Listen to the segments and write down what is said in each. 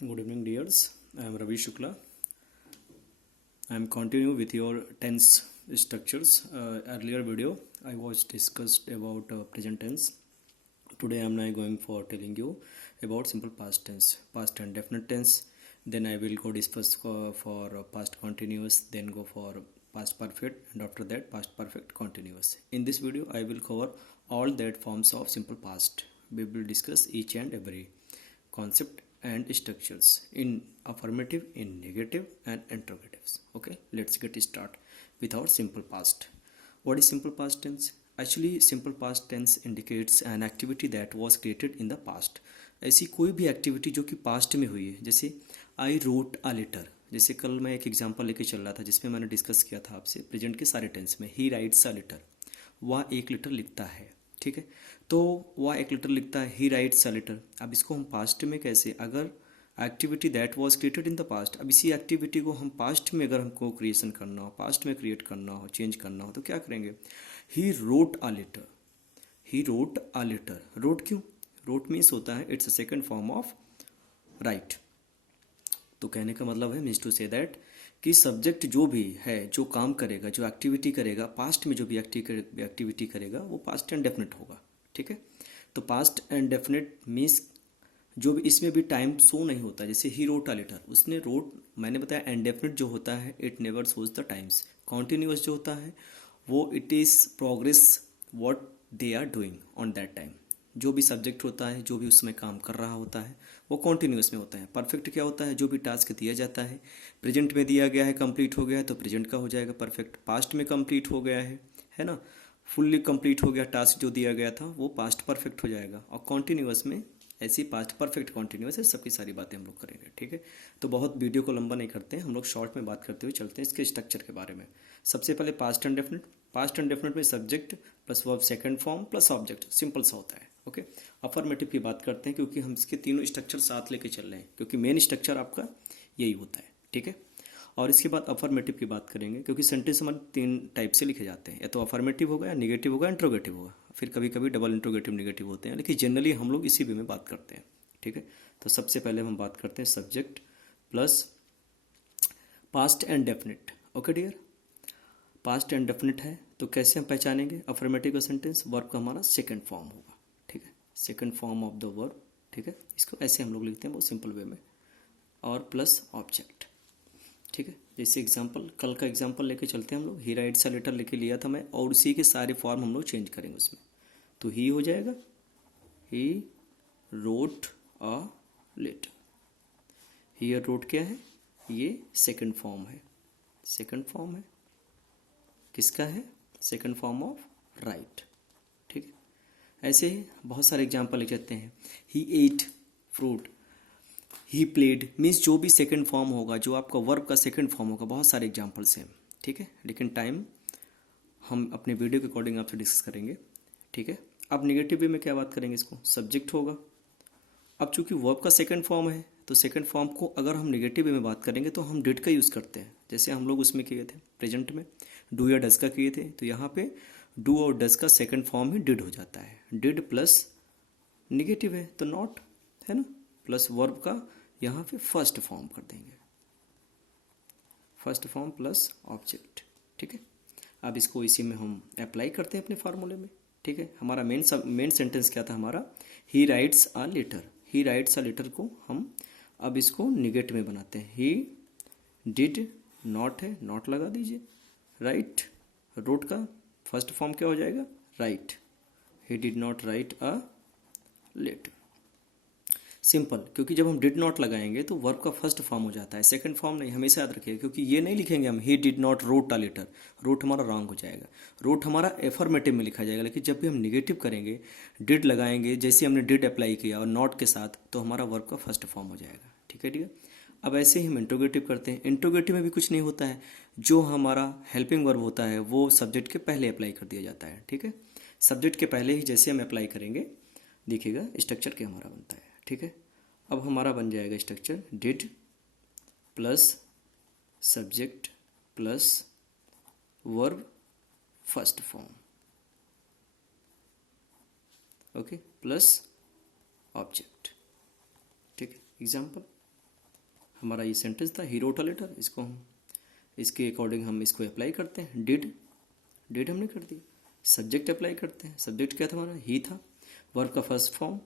Good evening, dears. I am Ravi Shukla. I am continue with your tense structures. Earlier video I was discussed about present tense. Today I am now going for telling you about simple past tense, past and definite tense. Then I will go discuss for past continuous, then go for past perfect, and after that past perfect continuous. In this video I will cover all that forms of simple past. We will discuss each and every concept and structures in affirmative, in negative and interrogatives. Okay, let's get started with our simple past. What is simple past tense? Actually simple past tense indicates an activity that was created in the past. ऐसी कोई भी activity जो कि past में हुई है, जैसे I wrote a letter. जैसे कल मैं एक एग्जांपल लेके चल रहा था जिसमें मैंने डिस्कस किया था आपसे प्रेजेंट के सारे टेंस में. ही राइट्स अ लेटर, वह एक लेटर लिखता है. ठीक है, तो वह एक लेटर लिखता है. He writes a letter. अब इसको हम पास्ट में कैसे, अगर activity that was created in the past, अब इसी एक्टिविटी को हम पास्ट में अगर हमको क्रिएशन करना हो, पास्ट में क्रिएट करना हो, चेंज करना हो, तो क्या करेंगे? He wrote a letter. He wrote a letter. Wrote क्यों? रोट मीन्स होता है it's a second form of write. तो कहने का मतलब है मीन्स टू से दैट कि सब्जेक्ट जो भी है, जो काम करेगा, जो एक्टिविटी करेगा, पास्ट में जो भी एक्टिविटी करेगा वो पास्ट एंड डेफिनेट होगा. ठीक है, तो पास्ट एंड डेफिनेट मीन्स जो भी इसमें भी टाइम शो नहीं होता. जैसे ही रोट अ लेटर, उसने रोट, मैंने बताया एंड डेफिनेट जो होता है it never shows the times. Continuous जो होता है वो it is progress what they are doing on that time. जो भी सब्जेक्ट होता है, जो भी उसमें काम कर रहा होता है वो कॉन्टिन्यूस में होता है. परफेक्ट क्या होता है? जो भी टास्क दिया जाता है, प्रेजेंट में दिया गया है, कंप्लीट हो गया है तो प्रेजेंट का हो जाएगा परफेक्ट. पास्ट में कंप्लीट हो गया है ना, फुल्ली कंप्लीट हो गया टास्क जो दिया गया था, वो पास्ट परफेक्ट हो जाएगा. और कॉन्टिन्यूस में ऐसी पास्ट परफेक्ट कॉन्टिन्यूस है. सबकी सारी बातें हम लोग करेंगे. ठीक है, तो बहुत वीडियो को लंबा नहीं करते हैं हम लोग, शॉर्ट में बात करते हुए चलते हैं इसके स्ट्रक्चर के बारे में. सबसे पहले past and definite. Past and definite में subject plus verb second form plus object, simple सा होता है. ओके, अफर्मेटिव की बात करते हैं क्योंकि हम इसके तीनों स्ट्रक्चर साथ लेके चल रहे हैं, क्योंकि मेन स्ट्रक्चर आपका यही होता है. ठीक है, और इसके बाद अफर्मेटिव की बात करेंगे क्योंकि सेंटेंस हमारे तीन टाइप से लिखे जाते हैं, या तो अफर्मेटिव होगा, या निगेटिव होगा, इंट्रोगेटिव होगा, फिर कभी कभी डबल इंट्रोगेटिव निगेटिव होते हैं, लेकिन जनरली हम लोग इसी वे में बात करते हैं. ठीक है, तो सबसे पहले हम बात करते हैं subject plus past and definite. Okay dear, past and definite है तो कैसे हम पहचानेंगे? अफर्मेटिव का सेंटेंस वर्ब का हमारा सेकंड फॉर्म होगा. ठीक है, second form of the verb. ठीक है, इसको ऐसे हम लोग लिखते हैं बहुत सिंपल वे में, और प्लस ऑब्जेक्ट. ठीक है, जैसे एग्जांपल, कल का एग्जांपल लेके चलते हैं हम लोग. ही राइट्स अ लेटर लेके लिया था मैं, और उसी के सारे फॉर्म हम लोग चेंज करेंगे उसमें. तो ही हो जाएगा he wrote a letter. Here wrote क्या है? ये सेकंड फॉर्म है. सेकंड फॉर्म है किसका है? Second form of write. ठीक है, ऐसे ही बहुत सारे एग्जांपल लिख जाते हैं. He ate fruit. He played means जो भी सेकंड फॉर्म होगा, जो आपका वर्ब का सेकंड फॉर्म होगा, बहुत सारे एग्जांपल्स हैं. ठीक है, लेकिन टाइम हम अपने वीडियो के अकॉर्डिंग आपसे डिस्कस करेंगे. ठीक है, अब निगेटिव वे में क्या बात करेंगे? इसको सब्जेक्ट होगा. अब चूंकि वर्ब का सेकंड फॉर्म है तो सेकंड फॉर्म को अगर हम निगेटिव वे में बात करेंगे तो हम डिड का यूज़ करते हैं. जैसे हम लोग उसमें किए थे प्रेजेंट में डू या डज का किए थे, तो यहाँ पे डू और डज का सेकंड फॉर्म ही डिड हो जाता है. डिड प्लस निगेटिव है तो नॉट, है ना, प्लस वर्ब का यहाँ पे फर्स्ट फॉर्म कर देंगे, फर्स्ट फॉर्म प्लस ऑब्जेक्ट. ठीक है, अब इसको इसी में हम अप्लाई करते हैं अपने फार्मूले में. ठीक है, हमारा मेन सेंटेंस क्या था हमारा? He writes a letter. He writes a letter को हम अब इसको निगेटिव में बनाते हैं. ही डिड नॉट है, नॉट लगा दीजिए. राइट, रोट का फर्स्ट फॉर्म क्या हो जाएगा? Write. He did not write a letter. Simple, क्योंकि जब हम डिड नॉट लगाएंगे तो वर्ब का फर्स्ट फॉर्म हो जाता है, सेकंड फॉर्म नहीं. हमेशा याद रखिएगा, क्योंकि ये नहीं लिखेंगे हम he did not wrote a letter. Wrote हमारा रॉन्ग हो जाएगा. रोट हमारा एफर्मेटिव में लिखा जाएगा, लेकिन जब भी हम निगेटिव करेंगे, डिड लगाएंगे, जैसे हमने डिड अप्लाई किया और नॉट के साथ, तो हमारा वर्ब का फर्स्ट फॉर्म हो जाएगा. ठीक है डियर, अब ऐसे ही हम इंट्रोगेटिव करते हैं. इंट्रोगेटिव में भी कुछ नहीं होता है, जो हमारा हेल्पिंग वर्ब होता है वो सब्जेक्ट के पहले अप्लाई कर दिया जाता है. ठीक है, सब्जेक्ट के पहले ही जैसे हम अप्लाई करेंगे, देखिएगा स्ट्रक्चर क्या हमारा बनता है. ठीक है, अब हमारा बन जाएगा structure did plus subject plus verb first form. Okay, plus object. ठीक है, एग्जाम्पल हमारा ये सेंटेंस था, ही रोट अ लेटर। इसको हम इसके अकॉर्डिंग हम इसको अप्लाई करते हैं। डिड हमने कर दिया। सब्जेक्ट अप्लाई करते हैं। सब्जेक्ट क्या था हमारा, ही था। वर्ब का फर्स्ट फॉर्म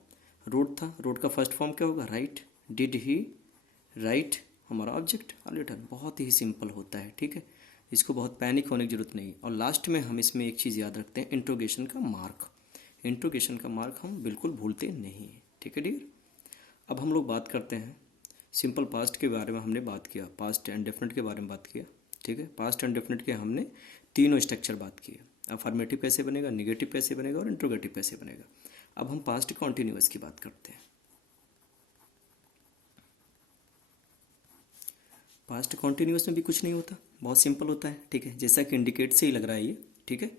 रोट था। रोट का फर्स्ट फॉर्म क्या होगा, राइट। डिड ही राइट हमारा ऑब्जेक्ट अ लेटर। बहुत ही सिंपल होता है, ठीक है। इसको बहुत पैनिक होने की जरूरत नहीं। और लास्ट में हम इसमें एक चीज़ याद रखते हैं, इंट्रोगेशन का मार्क। इंट्रोगेशन का मार्क हम बिल्कुल भूलते नहीं हैं, ठीक है डियर। अब हम लोग बात करते हैं सिंपल पास्ट के बारे में। हमने बात किया, पास्ट एंड डेफिनेट के बारे में बात किया, ठीक है। पास्ट एंड डेफिनेट के हमने तीनों स्ट्रक्चर बात किए। अफर्मेटिव कैसे बनेगा, निगेटिव कैसे बनेगा और इंट्रोगेटिव कैसे बनेगा। अब हम पास्ट कॉन्टिन्यूअस की बात करते हैं। पास्ट कॉन्टिन्यूअस में भी कुछ नहीं होता, बहुत सिंपल होता है, ठीक है। जैसा कि इंडिकेट से ही लग रहा है ये, ठीक है,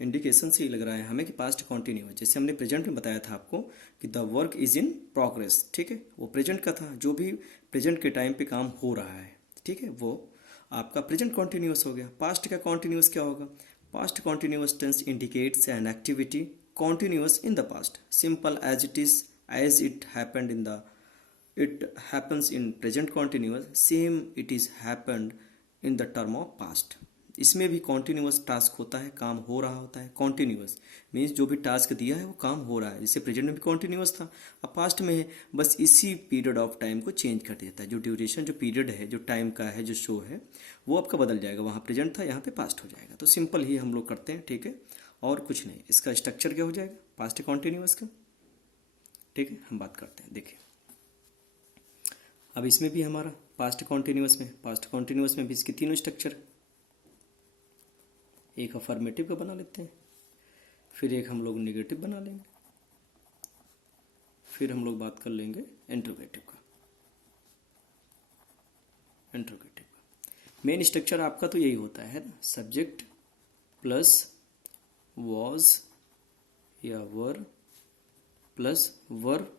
इंडिकेशन से ही लग रहा है हमें कि पास्ट कॉन्टिन्यूअस। जैसे हमने प्रेजेंट में बताया था आपको कि the work is in progress, ठीक है, वो प्रेजेंट का था। जो भी प्रेजेंट के टाइम पे काम हो रहा है, ठीक है, वो आपका प्रेजेंट कॉन्टिन्यूअस हो गया। पास्ट का कॉन्टिन्यूअस क्या होगा, past continuous tense indicates an activity continuous in the past, simple as it is, as it happened in the, it happens in present continuous, same it is happened in the term of past। इसमें भी continuous task होता है, काम हो रहा होता है। Continuous means जो भी टास्क दिया है वो काम हो रहा है। जैसे प्रेजेंट में भी कॉन्टिन्यूस था, अब पास्ट में है, बस इसी पीरियड ऑफ टाइम को चेंज कर देता है। जो ड्यूरेशन, जो पीरियड है, जो टाइम का है, जो शो है, वो आपका बदल जाएगा। वहाँ प्रेजेंट था, यहाँ पे पास्ट हो जाएगा। तो सिंपल ही हम लोग करते हैं, ठीक है, और कुछ नहीं। इसका स्ट्रक्चर क्या हो जाएगा पास्ट कॉन्टिन्यूस का, ठीक है, हम बात करते हैं। देखिए अब इसमें भी हमारा पास्ट कॉन्टिन्यूअस में भी इसके तीनों स्ट्रक्चर, एक अफर्मेटिव का बना लेते हैं, फिर एक हम लोग निगेटिव बना लेंगे, फिर हम लोग बात कर लेंगे इंट्रोगेटिव का। मेन स्ट्रक्चर आपका तो यही होता है ना, सब्जेक्ट प्लस वॉज या were plus verb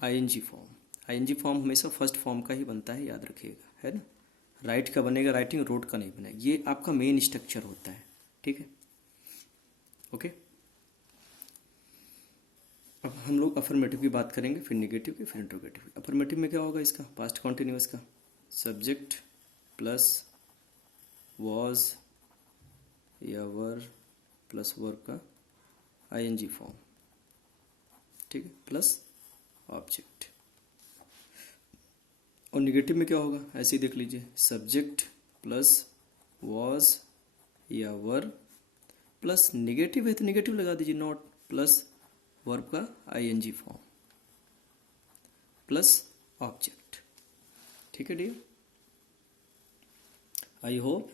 ING form. ING form हमेशा फर्स्ट फॉर्म का ही बनता है, याद रखिएगा, है ना। राइट का बनेगा राइटिंग, रोड का नहीं बनेगा। ये आपका मेन स्ट्रक्चर होता है, ठीक है, ओके। अब हम लोग अफर्मेटिव की बात करेंगे, फिर नेगेटिव की, फिर इंट्रोगेटिव की। अफर्मेटिव में क्या होगा इसका, पास्ट कॉन्टिन्यूअस का सब्जेक्ट प्लस वॉज या वर प्लस वर्ब का आईएनजी फॉर्म, ठीक है, प्लस ऑब्जेक्ट। और निगेटिव में क्या होगा, ऐसे ही देख लीजिए, सब्जेक्ट प्लस वॉज या वर्ब प्लस निगेटिव है तो निगेटिव लगा दीजिए, नॉट, प्लस वर्ब का आईएनजी फॉर्म प्लस ऑब्जेक्ट, ठीक है dear. I hope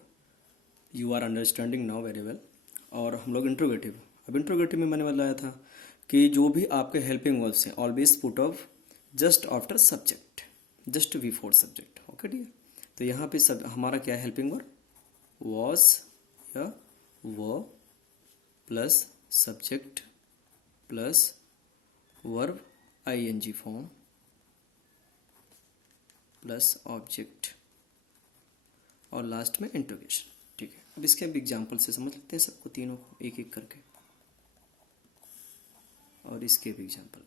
you are understanding now very well. और हम लोग इंट्रोगेटिव, अब इंट्रोगेटिव में मैंने बताया था कि जो भी आपके हेल्पिंग वर्ब्स हैं always put of just after subject, just before subject, okay dear. तो यहाँ पे सब हमारा क्या है, हेल्पिंग वर्ब वॉज या वो plus subject plus verb ING form plus object और लास्ट में इंट्रोगेशन, ठीक है। अब इसके अब एग्जाम्पल से समझ लेते हैं सबको, तीनों को एक एक करके, और इसके भी एग्जाम्पल,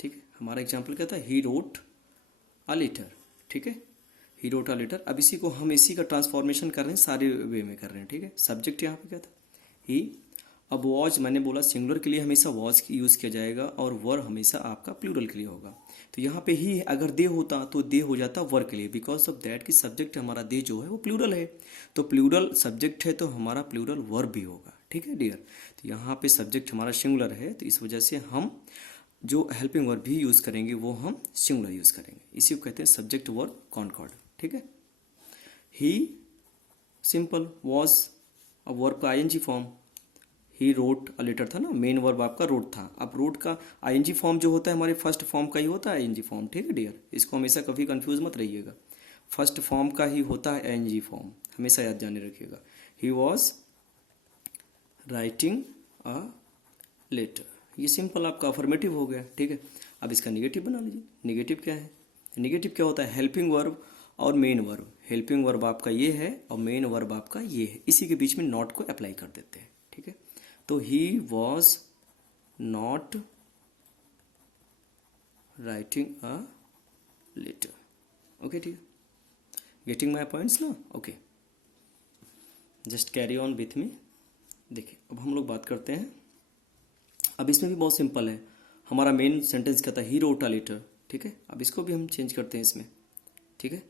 ठीक है। हमारा एग्जाम्पल क्या था, ही रोट अ लेटर, ठीक है, ही रोट अ लेटर। अब इसी को हम इसी का ट्रांसफॉर्मेशन कर रहे हैं, सारे वे में कर रहे हैं, ठीक है। सब्जेक्ट यहाँ पे क्या था, ही। अब वॉज मैंने बोला सिंगुलर के लिए हमेशा वॉज की यूज़ किया जाएगा और वर हमेशा आपका प्लूरल के लिए होगा। तो यहाँ पे ही अगर दे होता तो दे हो जाता वर के लिए, बिकॉज ऑफ दैट कि सब्जेक्ट हमारा दे जो है वो प्लूरल है, तो प्लूरल सब्जेक्ट है तो हमारा प्लूरल वर्ब भी होगा, ठीक है डियर। तो यहाँ पे सब्जेक्ट हमारा सिंगुलर है, तो इस वजह से हम जो हेल्पिंग वर्ब भी यूज़ करेंगे वो हम सिंगुलर यूज़ करेंगे। इसी को कहते हैं सब्जेक्ट वर्ब कॉनकॉर्ड, ठीक है। ही सिंपल, वॉज अब वर्ब का ING form, he wrote a letter था ना, मेन वर्ब आपका रोट था। अब रोट का आईएनजी फॉर्म जो होता है हमारे फर्स्ट फॉर्म का ही होता है आईएनजी फॉर्म, ठीक है डियर। इसको हमेशा कभी कंफ्यूज मत रहिएगा, फर्स्ट फॉर्म का ही होता है आईएनजी फॉर्म, हमेशा याद जाने रखिएगा। He was writing a letter, ये सिंपल आपका अफर्मेटिव हो गया, ठीक है। अब इसका निगेटिव बना लीजिए। निगेटिव क्या है, निगेटिव क्या होता है, हेल्पिंग वर्ब और मेन वर्ब। हेल्पिंग वर्ब आपका ये है और मेन वर्ब आपका ये है, इसी के बीच में नॉट को अप्लाई कर देते हैं, ठीक है। तो he was not writing a letter, okay ठीक है, गेटिंग माई पॉइंट्स ना, okay, just carry on with me. देखिए अब हम लोग बात करते हैं, अब इसमें भी बहुत सिंपल है, हमारा मेन सेंटेंस क्या था, ही रोट अ लेटर, ठीक है। अब इसको भी हम चेंज करते हैं इसमें, ठीक है,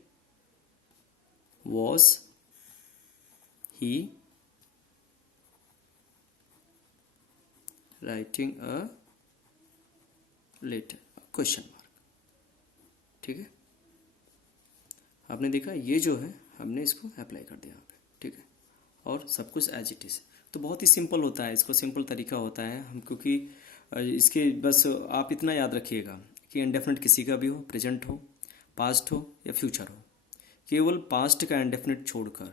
was he writing a letter, question mark, ठीक है। आपने देखा ये जो है हमने इसको अप्लाई कर दिया यहाँ पे, ठीक है, और सब कुछ एज इट इज़। तो बहुत ही सिंपल होता है, इसको सिंपल तरीका होता है हम, क्योंकि इसके बस आप इतना याद रखिएगा कि इंडेफिनिट किसी का भी हो, प्रेजेंट हो, पास्ट हो या फ्यूचर हो, केवल पास्ट का इंडेफिनिट छोड़कर,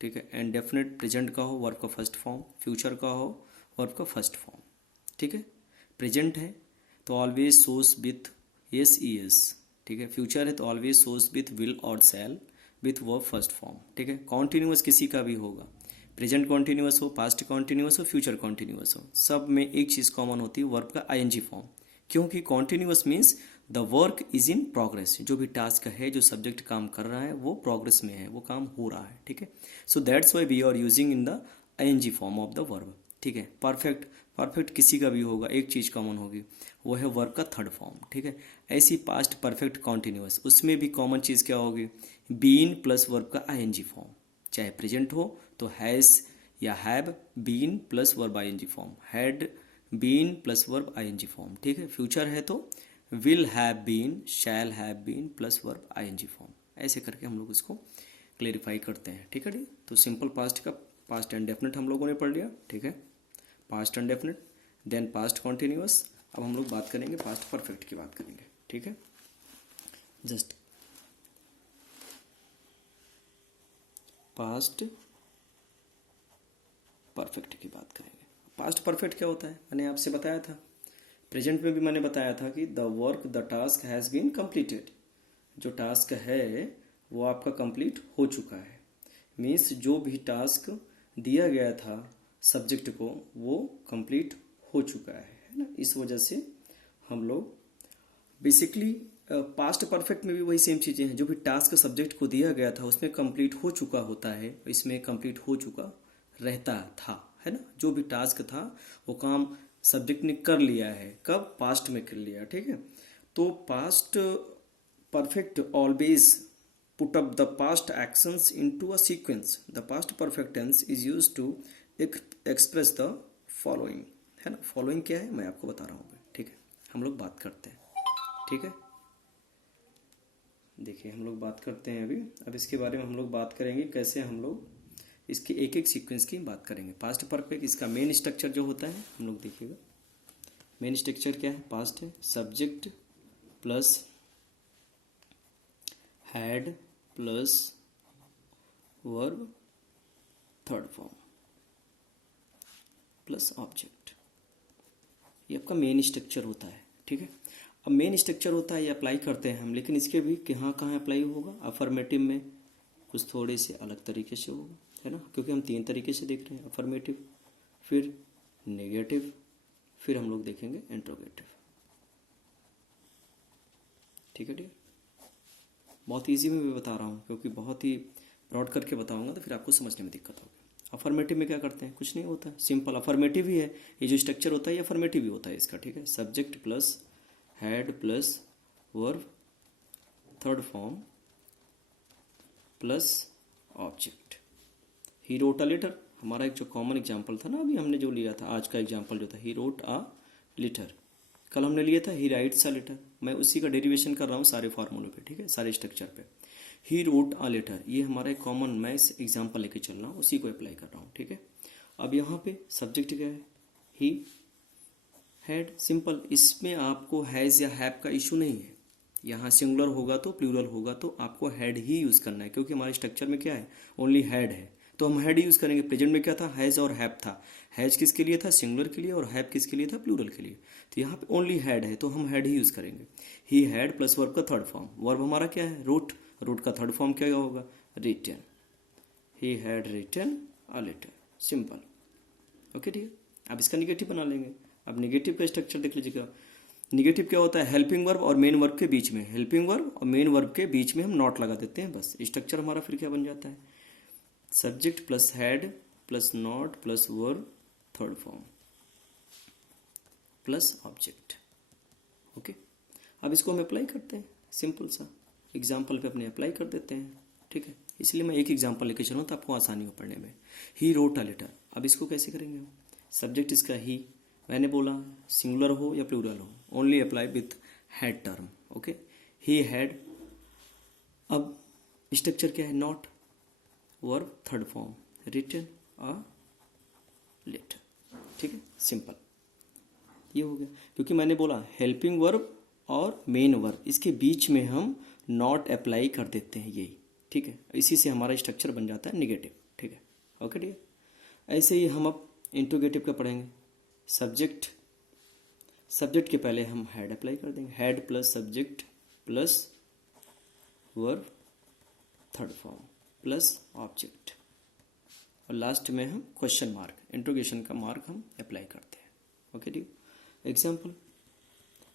ठीक है, इंडेफिनिट प्रेजेंट का हो वर्ब का फर्स्ट फॉर्म, फ्यूचर का हो वर्ब का फर्स्ट फॉर्म, ठीक है। प्रेजेंट है तो always shows with S E S, ठीक है। फ्यूचर है तो ऑलवेज सोस विथ विल और शैल विथ वर्ब फर्स्ट फॉर्म, ठीक है। कॉन्टिन्यूअस किसी का भी होगा, प्रेजेंट कॉन्टिन्यूअस हो, पास्ट कॉन्टिन्यूअस हो, फ्यूचर कॉन्टिन्यूअस हो, सब में एक चीज़ कॉमन होती है, वर्ब का आईएनजी फॉर्म, क्योंकि continuous means the work is in progress, जो भी टास्क है, जो सब्जेक्ट काम कर रहा है वो प्रोग्रेस में है, वो काम हो रहा है, ठीक है। So that's why we are using in the ING form of the verb, ठीक है। परफेक्ट, परफेक्ट किसी का भी होगा, एक चीज़ कॉमन होगी, वो है वर्ब का थर्ड फॉर्म, ठीक है। ऐसी पास्ट परफेक्ट कॉन्टिन्यूअस, उसमें भी कॉमन चीज़ क्या होगी, बीन प्लस वर्ब का आईएनजी फॉर्म, चाहे प्रेजेंट हो तो हैज़ या have, been plus verb ING form, had been plus verb ING form, ठीक है। फ्यूचर है तो will have been, shall have been plus verb ING form, ऐसे करके हम लोग इसको क्लेरिफाई करते हैं, ठीक है डी। तो सिंपल पास्ट का पास्ट इंडेफिनिट हम लोगों ने पढ़ लिया, ठीक है, past indefinite, then past continuous. अब हम लोग बात करेंगे पास्ट परफेक्ट की बात करेंगे, ठीक है। जस्ट पास्ट परफेक्ट की बात करेंगे। पास्ट परफेक्ट क्या होता है, मैंने आपसे बताया था, प्रेजेंट में भी मैंने बताया था कि the work the task has been completed, जो टास्क है वो आपका कंप्लीट हो चुका है, मीन्स जो भी टास्क दिया गया था सब्जेक्ट को वो कंप्लीट हो चुका है ना। इस वजह से हम लोग बेसिकली पास्ट परफेक्ट में भी वही सेम चीज़ें हैं, जो भी टास्क सब्जेक्ट को दिया गया था उसमें कंप्लीट हो चुका होता है, इसमें कंप्लीट हो चुका रहता था, है ना। जो भी टास्क था वो काम सब्जेक्ट ने कर लिया है, कब, पास्ट में कर लिया, ठीक है। तो past perfect always put up the past actions into a sequence. The past perfect tense is used to express the following, है ना। following क्या है मैं आपको बता रहा हूँ, ठीक है। हम लोग बात करते हैं, ठीक है। देखिए हम लोग बात करते हैं अभी, अब इसके बारे में हम लोग बात करेंगे कैसे हम लोग इसके एक एक सीक्वेंस की बात करेंगे। पास्ट परफेक्ट, इसका मेन स्ट्रक्चर जो होता है हम लोग देखिएगा, मेन स्ट्रक्चर क्या है, पास्ट है, subject plus had plus verb third form plus object, ये आपका मेन स्ट्रक्चर होता है, ठीक है। अब मेन स्ट्रक्चर होता है ये अप्लाई करते हैं हम, लेकिन इसके भी कहाँ कहाँ अप्लाई होगा, अफर्मेटिव में कुछ थोड़े से अलग तरीके से होगा, है ना, क्योंकि हम तीन तरीके से देख रहे हैं, अफर्मेटिव, फिर नेगेटिव, फिर हम लोग देखेंगे इंट्रोगेटिव, ठीक है डियर। बहुत इजी में भी बता रहा हूँ, क्योंकि बहुत ही ब्रॉड करके बताऊंगा तो फिर आपको समझने में दिक्कत होगी। अफर्मेटिव में क्या करते हैं, कुछ नहीं होता है, सिंपल अफर्मेटिव ही है, ये जो स्ट्रक्चर होता है ये अफर्मेटिव ही होता है इसका, ठीक है। Subject plus had plus verb third form plus object. He wrote a letter, हमारा एक जो कॉमन एग्जाम्पल था ना अभी हमने जो लिया था, आज का एग्जाम्पल जो था, ही रोट अ लेटर, कल हमने लिया था ही राइट्स अ लेटर, मैं उसी का डेरिवेशन कर रहा हूँ सारे फार्मूले पे, ठीक है, सारे स्ट्रक्चर पे। ही रोट अ लेटर, ये हमारा एक कॉमन, मैं इस एग्जाम्पल लेके चल रहा हूँ, उसी को अप्लाई कर रहा हूँ, ठीक है। अब यहाँ पे सब्जेक्ट क्या है, ही हैड, सिंपल, इसमें आपको हैज़ या हैव का इशू नहीं है, यहाँ सिंगुलर होगा तो प्लूरल होगा तो आपको हैड ही यूज़ करना है, क्योंकि हमारे स्ट्रक्चर में क्या है, ओनली हैड है, तो हम हैड यूज़ करेंगे। प्रेजेंट में क्या था, हैज़ और हैव था, हैज किसके लिए था, सिंगुलर के लिए, और हैव किसके लिए था, प्लूरल के लिए, तो यहाँ पे ओनली हैड है तो हम हैड ही यूज़ करेंगे। ही हैड प्लस वर्ब का थर्ड फॉर्म, वर्ब हमारा क्या है, रोट, रोट का थर्ड फॉर्म क्या होगा, written, he had written a letter, simple, okay ठीक है। अब इसका निगेटिव बना लेंगे। अब निगेटिव का स्ट्रक्चर देख लीजिएगा, निगेटिव क्या होता है, हेल्पिंग वर्ब और मेन वर्ब के बीच में, हेल्पिंग वर्ब और मेन वर्ब के बीच में हम नॉट लगा देते हैं, बस स्ट्रक्चर हमारा फिर क्या बन जाता है, subject plus head plus not plus verb third form plus object. Okay, अब इसको हम अप्लाई करते हैं, सिंपल सा एग्जाम्पल पे अपने अप्लाई कर देते हैं। ठीक है, इसलिए मैं एक एग्जाम्पल लेके चलूँ तो आपको आसानी हो पढ़ने में। ही रोट अ लेटर, अब इसको कैसे करेंगे हम, सब्जेक्ट इसका ही, मैंने बोला सिंगुलर हो या प्लूरल हो, only apply with had term. Okay, he had, अब स्ट्रक्चर क्या है, not, verb third form, written a letter. ठीक है, सिंपल, ये हो गया, क्योंकि मैंने बोला हेल्पिंग वर्ब और मेन वर्ब इसके बीच में हम नॉट अप्लाई कर देते हैं, यही। ठीक है, इसी से हमारा स्ट्रक्चर बन जाता है निगेटिव। ठीक है, ओके डियर। ऐसे ही हम अब इंट्रोगेटिव का पढ़ेंगे, सब्जेक्ट, सब्जेक्ट के पहले हम हैड अप्लाई कर देंगे, had plus subject plus verb third form plus object, और लास्ट में हम क्वेश्चन मार्क, इंट्रोगेशन का मार्क हम अप्लाई करते हैं। ओके डियर, एग्जाम्पल,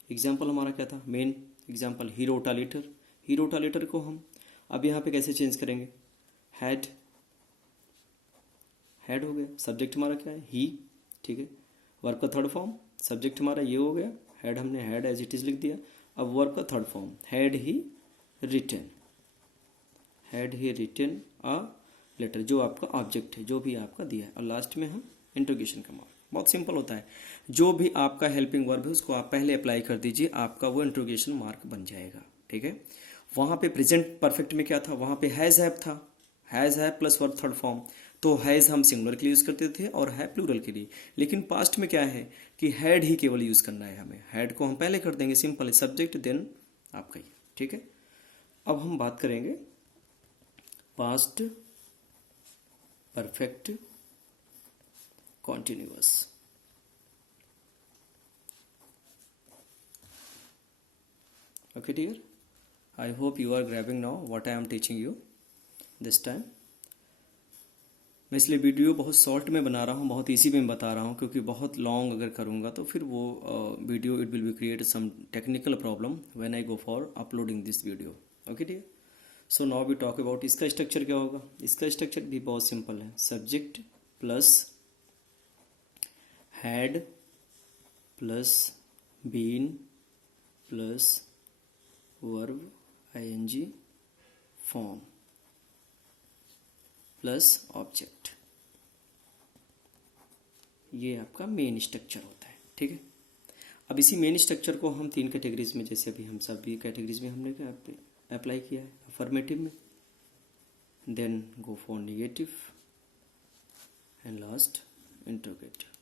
एग्जाम्पल हमारा क्या था, main example he wrote a letter, he wrote a letter को हम अब यहाँ पे कैसे चेंज करेंगे, हैड, हैड हो गया, सब्जेक्ट हमारा क्या है, ही। ठीक है, वर्ब का थर्ड फॉर्म, सब्जेक्ट हमारा ये हो गया, हैड हमने हैड एज इट इज लिख दिया। अब वर्ब का third form, had he written, had he written a letter, जो आपका ऑब्जेक्ट है, जो भी आपका दिया है, और लास्ट में हम इंट्रोगेशन का मार्क। बहुत सिंपल होता है, जो भी आपका हेल्पिंग वर्ब है उसको आप पहले अप्लाई कर दीजिए, आपका वो इंट्रोगेशन मार्क बन जाएगा। ठीक है, वहाँ पे प्रेजेंट परफेक्ट में क्या था, वहाँ पे हैज़ हैव था, has have plus verb third form, तो हैज़ हम सिंगुलर के लिए यूज़ करते थे और है प्लूरल के लिए। लेकिन पास्ट में क्या है कि हैड ही केवल यूज़ करना है हमें, हैड को हम पहले कर देंगे, सिंपल है, सब्जेक्ट देन आपका ये। ठीक है, अब हम बात करेंगे past perfect continuous. Okay dear, I hope you are grabbing now what I am teaching you this time. मैं इसलिए वीडियो बहुत शॉर्ट में बना रहा हूँ, बहुत इजी में बता रहा हूँ, क्योंकि बहुत लॉन्ग अगर करूँगा तो फिर वो video it will be create some technical problem when I go for uploading this video. Okay dear, so now we talk about इसका स्ट्रक्चर क्या होगा। इसका स्ट्रक्चर भी बहुत सिंपल है, subject plus had plus been plus verb ING form plus object, ये आपका main structure होता है। ठीक है, अब इसी मेन स्ट्रक्चर को हम तीन कैटेगरीज में, जैसे अभी हम सभी कैटेगरीज में हमने क्या अप्लाई किया है, अफर्मेटिव में, then go for negative and last interrogative.